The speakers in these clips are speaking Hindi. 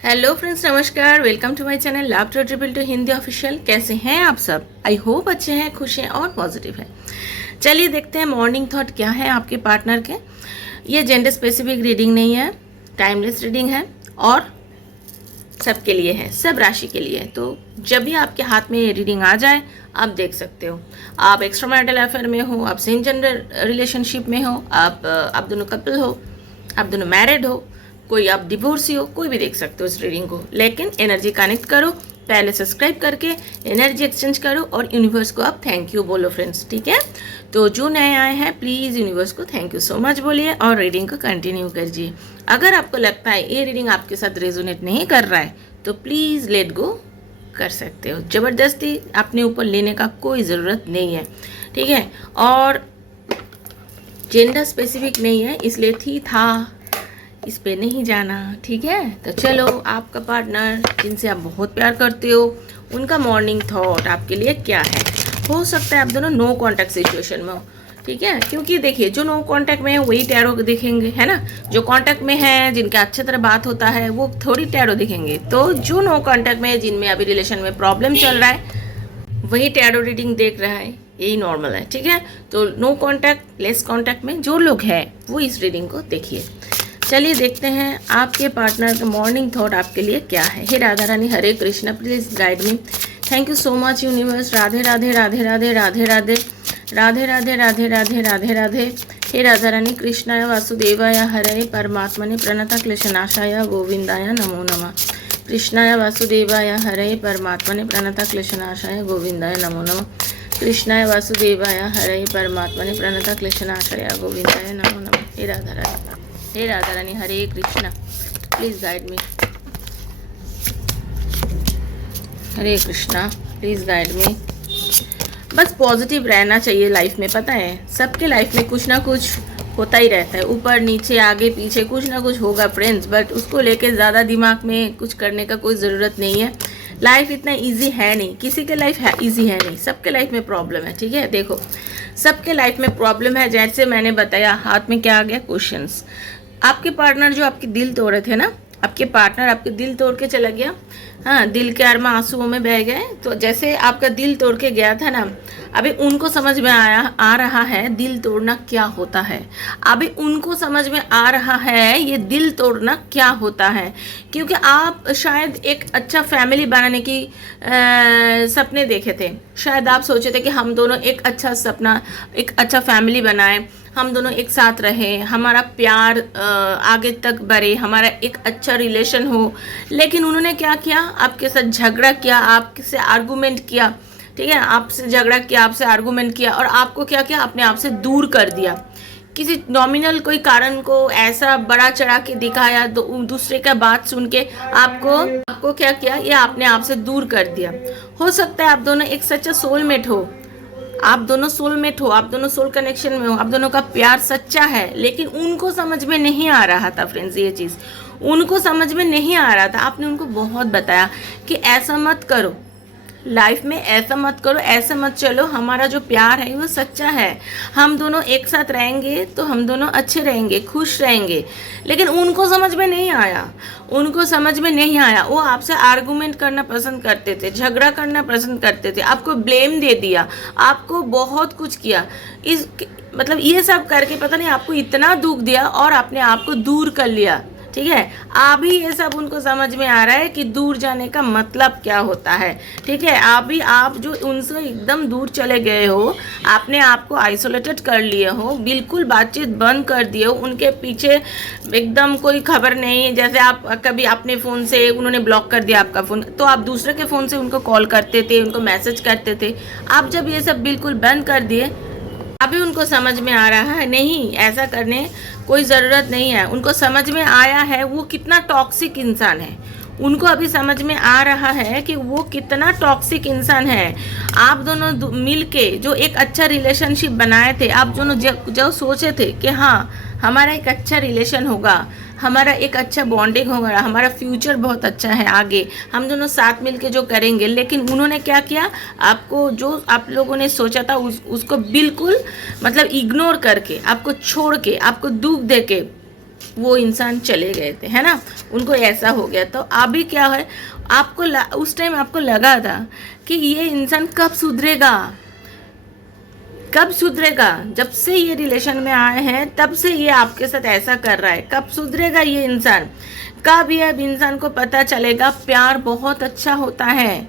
हेलो फ्रेंड्स, नमस्कार। Welcome to my channel love to triple two Hindi official. कैसे हैं आप सब? आई होप अच्छे हैं, खुश हैं और पॉजिटिव हैं। चलिए देखते हैं मॉर्निंग थॉट क्या है आपके पार्टनर के। ये जेंडर स्पेसिफिक रीडिंग नहीं है, टाइमलेस रीडिंग है और सबके लिए है, सब राशि के लिए है। तो जब भी आपके हाथ में ये रीडिंग आ जाए आप देख सकते हो। आप एक्स्ट्रा मैरिटल अफेयर में हो, आप सेम जेंडर रिलेशनशिप में हो, आप दोनों कपल हो, आप दोनों मैरिड हो, कोई आप डिवोर्सी हो, कोई भी देख सकते हो इस रीडिंग को। लेकिन एनर्जी कनेक्ट करो, पहले सब्सक्राइब करके एनर्जी एक्सचेंज करो और यूनिवर्स को आप थैंक यू बोलो फ्रेंड्स, ठीक है। तो जो नए आए हैं प्लीज़ यूनिवर्स को थैंक यू सो मच बोलिए और रीडिंग को कंटिन्यू कीजिए। अगर आपको लगता है ये रीडिंग आपके साथ रेजोनेट नहीं कर रहा है तो प्लीज़ लेट गो कर सकते हो। ज़बरदस्ती अपने ऊपर लेने का कोई ज़रूरत नहीं है, ठीक है। और जेंडर स्पेसिफिक नहीं है इसलिए थी था इस पे नहीं जाना, ठीक है। तो चलो, आपका पार्टनर जिनसे आप बहुत प्यार करते हो उनका मॉर्निंग थॉट आपके लिए क्या है। हो सकता है आप दोनों नो कांटेक्ट सिचुएशन में हो, ठीक है। क्योंकि देखिए जो नो कांटेक्ट में है वही टैरो दिखेंगे, है ना। जो कांटेक्ट में है जिनका अच्छी तरह बात होता है वो थोड़ी टैरो दिखेंगे। तो जो नो कांटेक्ट में है, जिनमें अभी रिलेशन में प्रॉब्लम चल रहा है, वही टैरो रीडिंग देख रहा है, यही नॉर्मल है, ठीक है। तो नो कांटेक्ट, लेस कांटेक्ट में जो लोग हैं वो इस रीडिंग को देखिए। चलिए देखते हैं आपके पार्टनर का मॉर्निंग थॉट आपके लिए क्या है। हे राधा रानी, हरे Krishna, please guide me. Thank you so much universe. Radhe Radhe Radhe Radhe Radhe Radhe Radhe Radhe Radhe Radhe Radhe Radhe. हे राधा रानी, कृष्णाय वासुदेवाय हरे परमात्मने प्रणता क्लेशनाशाय गोविंदाय नमो नमः। कृष्णाय वासुदेवाय हरे परमात्मने प्रणता क्लेशनाशाय गोविंदाय नमो नमः। कृष्णाय वासुदेवाय हरे परमात्मने प्रणता क्लेशनाशाय गोविंदाय नमो नमः। हे राधा रानी, हे राधा रानी, हरे कृष्णा, प्लीज़ गाइड मी। हरे कृष्णा, प्लीज़ गाइड मी। बस पॉजिटिव रहना चाहिए लाइफ में, पता है सबके लाइफ में कुछ ना कुछ होता ही रहता है, ऊपर नीचे आगे पीछे कुछ ना कुछ होगा फ्रेंड्स। बट उसको लेके ज़्यादा दिमाग में कुछ करने का कोई ज़रूरत नहीं है। लाइफ इतना इजी है नहीं, किसी के लाइफ है इजी है नहीं, सबके लाइफ में प्रॉब्लम है, ठीक है। देखो सबके लाइफ में प्रॉब्लम है। जैसे मैंने बताया, हाथ में क्या आ गया, क्वेश्चंस। आपके पार्टनर जो आपके दिल तोड़े थे ना, आपके पार्टनर आपके दिल तोड़ के चला गया, हाँ, दिल के आर में आंसुओं में बह गए। तो जैसे आपका दिल तोड़ के गया था ना, अभी उनको समझ में आ रहा है दिल तोड़ना क्या होता है। अभी उनको समझ में आ रहा है ये दिल तोड़ना क्या होता है। क्योंकि आप शायद एक अच्छा फैमिली बनाने की सपने देखे थे। शायद आप सोचे थे कि हम दोनों एक अच्छा सपना, एक अच्छा फैमिली बनाएं, हम दोनों एक साथ रहें, हमारा प्यार आगे तक बढ़े, हमारा एक अच्छा रिलेशन हो। लेकिन उन्होंने क्या किया, आपके साथ झगड़ा किया, आपसे आर्गूमेंट किया, ठीक है। आपसे झगड़ा किया, आपसे आर्गूमेंट किया और आपको क्या किया, अपने आप से दूर कर दिया। किसी नॉमिनल कोई कारण को ऐसा बड़ा चढ़ा के दिखाया, दूसरे का बात सुन के आपको क्या किया, ये अपने आप से दूर कर दिया। हो सकता है आप दोनों एक सच्चा सोलमेट हो, आप दोनों सोलमेट हो, आप दोनों सोल कनेक्शन में हो, आप दोनों का प्यार सच्चा है। लेकिन उनको समझ में नहीं आ रहा था फ्रेंड्स, ये चीज़ उनको समझ में नहीं आ रहा था। आपने उनको बहुत बताया कि ऐसा मत करो, लाइफ में ऐसा मत करो, ऐसा मत चलो, हमारा जो प्यार है वो सच्चा है, हम दोनों एक साथ रहेंगे तो हम दोनों अच्छे रहेंगे, खुश रहेंगे। लेकिन उनको समझ में नहीं आया, उनको समझ में नहीं आया। वो आपसे आर्गूमेंट करना पसंद करते थे, झगड़ा करना पसंद करते थे, आपको ब्लेम दे दिया, आपको बहुत कुछ किया। मतलब ये सब करके पता नहीं आपको इतना दुख दिया और अपने आप को दूर कर लिया, ठीक है। अभी ये सब उनको समझ में आ रहा है कि दूर जाने का मतलब क्या होता है, ठीक है। अभी आप जो उनसे एकदम दूर चले गए हो, आपने आपको आइसोलेटेड कर लिए हो, बिल्कुल बातचीत बंद कर दिए हो, उनके पीछे एकदम कोई खबर नहीं। जैसे आप कभी अपने फ़ोन से, उन्होंने ब्लॉक कर दिया आपका फ़ोन, तो आप दूसरे के फ़ोन से उनको कॉल करते थे, उनको मैसेज करते थे। आप जब ये सब बिल्कुल बंद कर दिए, अभी उनको समझ में आ रहा है नहीं, ऐसा करने कोई ज़रूरत नहीं है। उनको समझ में आया है वो कितना टॉक्सिक इंसान है, उनको अभी समझ में आ रहा है कि वो कितना टॉक्सिक इंसान है। आप दोनों मिल के जो एक अच्छा रिलेशनशिप बनाए थे, आप दोनों जो सोचे थे कि हाँ हमारा एक अच्छा रिलेशन होगा, हमारा एक अच्छा बॉन्डिंग होगा, हमारा फ्यूचर बहुत अच्छा है आगे, हम दोनों साथ मिलके जो करेंगे। लेकिन उन्होंने क्या किया, आपको जो आप लोगों ने सोचा था उसको बिल्कुल मतलब इग्नोर करके, आपको छोड़ के, आपको दुख दे के वो इंसान चले गए थे, है ना, उनको ऐसा हो गया। तो अभी क्या है, आपको उस टाइम आपको लगा था कि ये इंसान कब सुधरेगा, कब सुधरेगा। जब से ये रिलेशन में आए हैं तब से ये आपके साथ ऐसा कर रहा है, कब सुधरेगा ये इंसान, कब ये अब इंसान को पता चलेगा प्यार बहुत अच्छा होता है।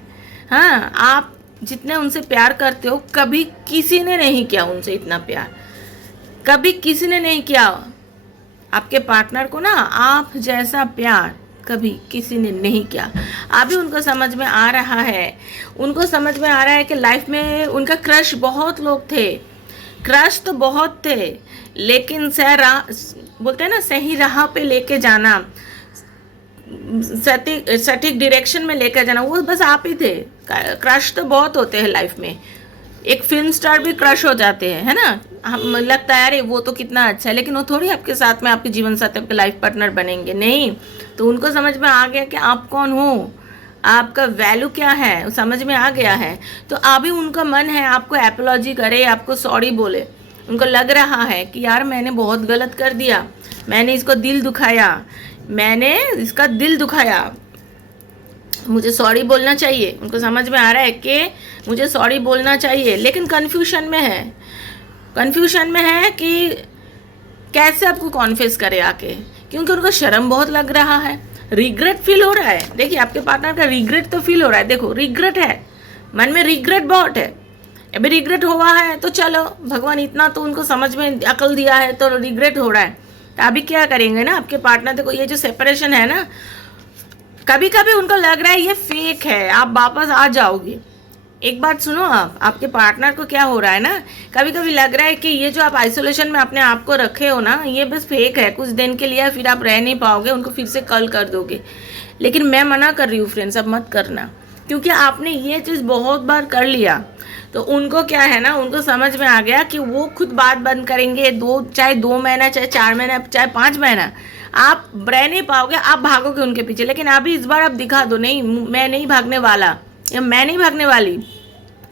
हाँ, आप जितने उनसे प्यार करते हो, कभी किसी ने नहीं किया उनसे इतना प्यार, कभी किसी ने नहीं किया आपके पार्टनर को ना आप जैसा प्यार कभी किसी ने नहीं किया। अभी उनको समझ में आ रहा है, उनको समझ में आ रहा है कि लाइफ में उनका क्रश बहुत लोग थे, क्रश तो बहुत थे, लेकिन बोलते हैं ना, सही राह पे लेके जाना, सटीक डायरेक्शन में लेकर जाना, वो बस आप ही थे। क्रश तो बहुत होते हैं लाइफ में, एक फिल्म स्टार भी क्रश हो जाते हैं, है ना, हम लगता है अरे वो तो कितना अच्छा है, लेकिन वो थोड़ी आपके साथ में आपके जीवन साथी, आपके लाइफ पार्टनर बनेंगे, नहीं। तो उनको समझ में आ गया कि आप कौन हो, आपका वैल्यू क्या है, समझ में आ गया है। तो अभी उनका मन है आपको एपोलॉजी करे, आपको सॉरी बोले। उनको लग रहा है कि यार मैंने बहुत गलत कर दिया, मैंने इसको दिल दुखाया, मैंने इसका दिल दुखाया, मुझे सॉरी बोलना चाहिए। उनको समझ में आ रहा है कि मुझे सॉरी बोलना चाहिए, लेकिन कन्फ्यूजन में है, कन्फ्यूजन में है कि कैसे आपको कॉन्फेस करे आके, क्योंकि उनको शर्म बहुत लग रहा है, रिग्रेट फील हो रहा है। देखिए आपके पार्टनर का रिग्रेट तो फील हो रहा है, देखो रिग्रेट है, मन में रिग्रेट बहुत है। अभी रिग्रेट हुआ है तो चलो, भगवान इतना तो उनको समझ में अकल दिया है, तो रिग्रेट हो रहा है। तो अभी क्या करेंगे ना आपके पार्टनर, देखो ये जो सेपरेशन है ना, कभी कभी उनको लग रहा है ये फेक है, आप वापस आ जाओगे। एक बात सुनो, आप आपके पार्टनर को क्या हो रहा है ना, कभी कभी लग रहा है कि ये जो आप आइसोलेशन में अपने आप को रखे हो ना, ये बस फेक है, कुछ दिन के लिए, फिर आप रह नहीं पाओगे, उनको फिर से कल कर दोगे। लेकिन मैं मना कर रही हूँ फ्रेंड्स, अब मत करना, क्योंकि आपने ये चीज़ बहुत बार कर लिया। तो उनको क्या है ना, उनको समझ में आ गया कि वो खुद बात बंद करेंगे, चाहे 2 महीना, चाहे 4 महीना, चाहे 5 महीना, आप रह नहीं पाओगे, आप भागोगे उनके पीछे। लेकिन अभी इस बार आप दिखा दो, नहीं मैं नहीं भागने वाला, या मैं नहीं भागने वाली,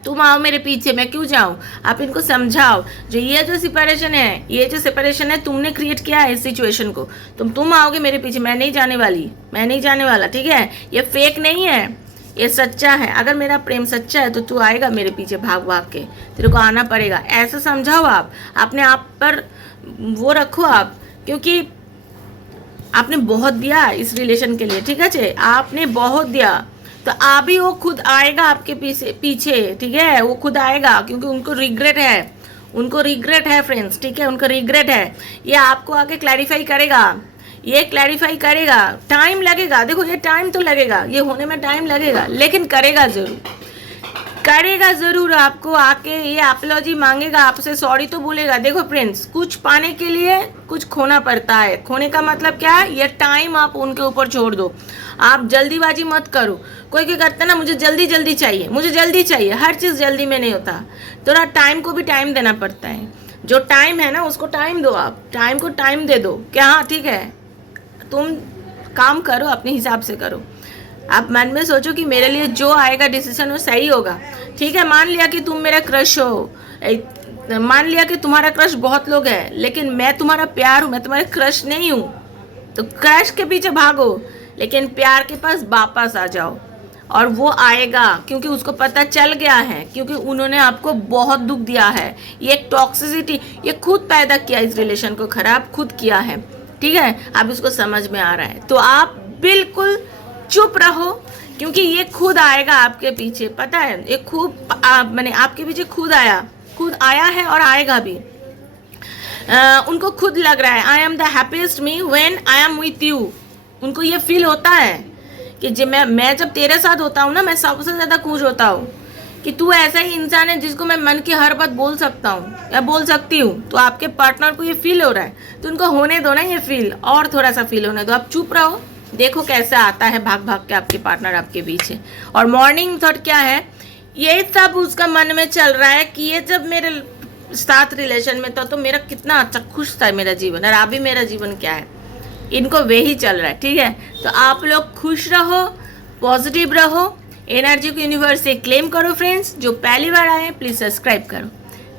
तुम आओ मेरे पीछे, मैं क्यों जाऊं। आप इनको समझाओ, जो ये जो सेपरेशन है, ये जो सेपरेशन है तुमने क्रिएट किया है इस सिचुएशन को, तुम आओगे मेरे पीछे, मैं नहीं जाने वाली, मैं नहीं जाने वाला, ठीक है। ये फेक नहीं है, ये सच्चा है। अगर मेरा प्रेम सच्चा है तो तू आएगा मेरे पीछे भाग भाग के, तेरे को आना पड़ेगा, ऐसा समझाओ। आप अपने आप पर वो रखो आप, क्योंकि आपने बहुत दिया इस रिलेशन के लिए, ठीक है, आपने बहुत दिया। तो अभी वो खुद आएगा आपके पीछे, ठीक है, वो खुद आएगा, क्योंकि उनको रिग्रेट है, उनको रिग्रेट है फ्रेंड्स, ठीक है, उनको रिग्रेट है। ये आपको आगे क्लैरिफाई करेगा, ये क्लैरिफाई करेगा, टाइम लगेगा, देखो ये टाइम तो लगेगा, ये होने में टाइम लगेगा, लेकिन करेगा जरूर, करेगा जरूर। आपको आके ये एपोलॉजी मांगेगा आपसे, सॉरी तो बोलेगा। देखो फ्रेंड्स, कुछ पाने के लिए कुछ खोना पड़ता है, खोने का मतलब क्या है, ये टाइम आप उनके ऊपर छोड़ दो, आप जल्दीबाजी मत करो। कोई क्या करता है ना, मुझे जल्दी जल्दी चाहिए, मुझे जल्दी चाहिए, हर चीज़ जल्दी में नहीं होता, थोड़ा टाइम को भी टाइम देना पड़ता है। जो टाइम है ना उसको टाइम दो, आप टाइम को टाइम दे दो, क्या हाँ ठीक है, तुम काम करो, अपने हिसाब से करो। आप मन में सोचो कि मेरे लिए जो आएगा डिसीजन वो सही होगा, ठीक है। मान लिया कि तुम मेरा क्रश हो, मान लिया कि तुम्हारा क्रश बहुत लोग हैं, लेकिन मैं तुम्हारा प्यार हूँ, मैं तुम्हारा क्रश नहीं हूँ। तो क्रश के पीछे भागो, लेकिन प्यार के पास वापस आ जाओ, और वो आएगा, क्योंकि उसको पता चल गया है, क्योंकि उन्होंने आपको बहुत दुख दिया है। ये एक टॉक्सिसिटी ये खुद पैदा किया, इस रिलेशन को खराब खुद किया है, ठीक है। अब उसको समझ में आ रहा है, तो आप बिल्कुल चुप रहो, क्योंकि ये खुद आएगा आपके पीछे, पता है, ये खूब मैंने आपके पीछे खुद आया है और आएगा भी। उनको खुद लग रहा है, I am the happiest me when I am with you. उनको ये फील होता है कि जब मैं जब तेरे साथ होता हूँ ना, मैं सबसे ज़्यादा खुश होता हूँ, कि तू ऐसा ही इंसान है जिसको मैं मन की हर बात बोल सकता हूँ या बोल सकती हूँ। तो आपके पार्टनर को ये फील हो रहा है, तो उनको होने दो ना ये फील, और थोड़ा सा फील होने दो, आप चुप रहो, देखो कैसे आता है भाग भाग के आपके पार्टनर आपके पीछे। और मॉर्निंग थॉट क्या है, ये सब उसका मन में चल रहा है कि ये जब मेरे साथ रिलेशन में था तो मेरा कितना अच्छा खुश था मेरा जीवन, और अभी मेरा जीवन क्या है, इनको वही चल रहा है, ठीक है। तो आप लोग खुश रहो, पॉजिटिव रहो, एनर्जी को यूनिवर्स से क्लेम करो। फ्रेंड्स जो पहली बार आए प्लीज़ सब्सक्राइब करो।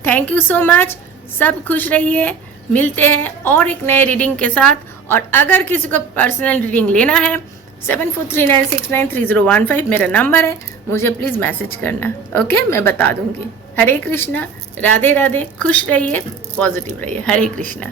थैंक यू सो मच, सब खुश रहिए, मिलते हैं और एक नए रीडिंग के साथ। और अगर किसी को पर्सनल रीडिंग लेना है 7439693015 मेरा नंबर है, मुझे प्लीज़ मैसेज करना। ओके, मैं बता दूंगी। हरे कृष्णा, राधे राधे, खुश रहिए, पॉजिटिव रहिए। हरे कृष्णा।